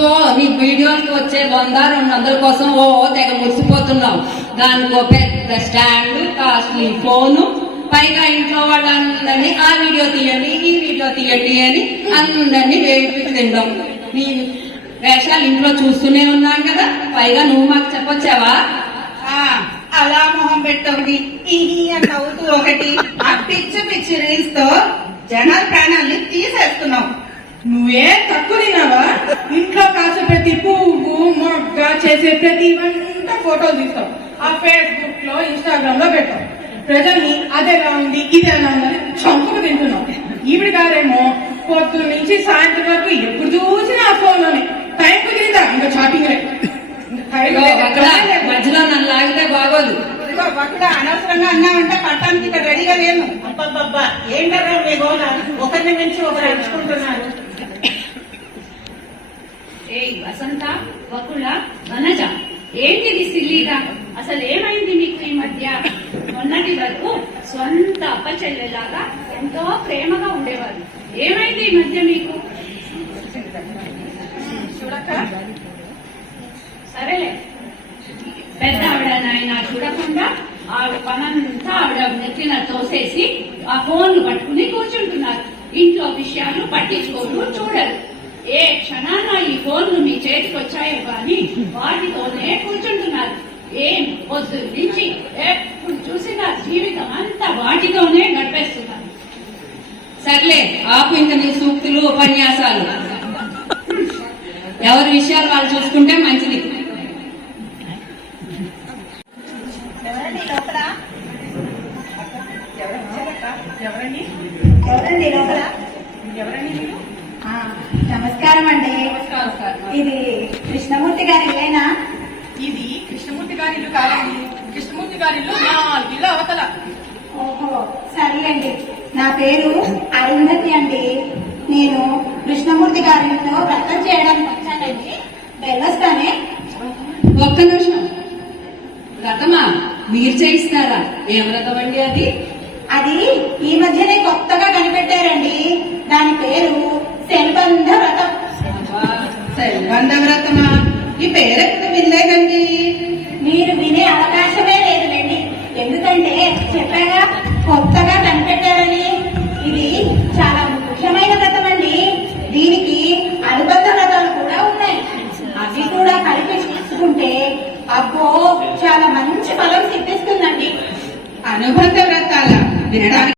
అబ్బో నీ వీడియోకి వచ్చే 100-200 కోసం ఓ తెగ మురిసిపోతున్నావు. దానికో పెద్ద స్టాండ్, కాస్ట్లీ ఫోను, పైగా ఇంట్లో వాళ్ళందరినీ ఆ వీడియో తీయండి ఈ వీడియో తీయండి అని అందరినీ వేపికి తింటాం. నీ వేషాలు ఇంట్లో చూస్తూనే ఉన్నాను కదా, పైగా నువ్వు మాకు చెప్పొచ్చావా? అలా మొహం పెట్టొకటి నవ్వుతూ ఒకటి ఆ పిచ్చి పిచ్చి రీల్స్ తో జనాల ప్రాణాన్ని తీసేస్తున్నావు. నువ్వే తక్కువ తిన్నావా? ఇంట్లో కాసు ప్రతి పువ్వు మొగ్గ చేసే ప్రతి వంట ఫోటోలు తీస్తావు, ఆ ఫేస్బుక్ లో ఇన్స్టాగ్రామ్ లో పెట్టావు. ప్రజల్ని అదేలా ఉంది ఇదేలా ఉందని చంపుకు తింటున్నావు. ఈవిడ గారేమో పొద్దున్న నుంచి సాయంత్రం వరకు ఎప్పుడు చూసినా ఆ ఫోన్ లోనే టైం కుదిరిందా ఇంకా షాపింగ్ మధ్యలో నన్ను లాగితే బాగోదు. అక్కడ అనవసరంగా అన్నామంటే పట్టానికి ఇక్కడ రెడీగా లేము. అబ్బబ్బబ్బా ఏంటన్నా మీ గోడ ఒకరిని మించి ఒకరు ఎంచుకుంటున్నారు. ఏ వసంత, వకుల, వనజ, ఏంటిది సిల్లీగా? అసలు ఏమైంది మీకు ఈ మధ్య? మొన్నటి వరకు స్వంత అప్పచెల్లెలాగా ఎంతో ప్రేమగా ఉండేవారు. ఏమైంది ఈ మధ్య మీకు? సరేలే, పెద్ద ఆవిడ నాయన చూడకుండా ఆవిడ పనంతా ఆవిడ నెత్తిన తోసేసి ఆ ఫోన్లు పట్టుకుని కూర్చుంటున్నారు. ఇంట్లో విషయాలు పట్టించుకోరు, చూడరు. ఏ క్షణాన ఈ ఫోన్లు మీ చేతికి వచ్చాయో కానీ వాటితోనే కూర్చుంటున్నారు. ఏం పొద్దు నుంచి ఎప్పుడు చూసినా జీవితం అంతా వాటితోనే గడిపేస్తున్నారు. సర్లే ఆపు ఇంత నీ సూక్తులు ఉపన్యాసాలు. ఎవరి విషయాలు వాళ్ళు చూసుకుంటే మంచిది. ఎవరండి లోపల? ఎవరండి ఎవరండి లోపల? ఎవరండి మీరు? నమస్కారం అండి. ఇది కృష్ణమూర్తి గారి ఇల్లేనా? ఇది కృష్ణమూర్తి గారి ఇల్లు కాదండి. కృష్ణమూర్తి గారి ఇల్లు 4 ఇల్లు అవతల. ఓహో సర్లేండి. నా పేరు అరుంధతి అండి. నేను కృష్ణమూర్తి గారితో వ్రతం చేయడానికి వచ్చానండి. వెళ్ళొస్తానే. ఒక్క నిమిషం. వ్రతమా? మీరు చేయిస్తారా? ఏం వ్రతం అండి అది? అది ఈ మధ్యనే కొత్తగా కనిపెట్టారండి. దాని పేరు శనిబంధ వ్రతం. శనిబంధ వ్రతమా? ఈ పేరెక్కడ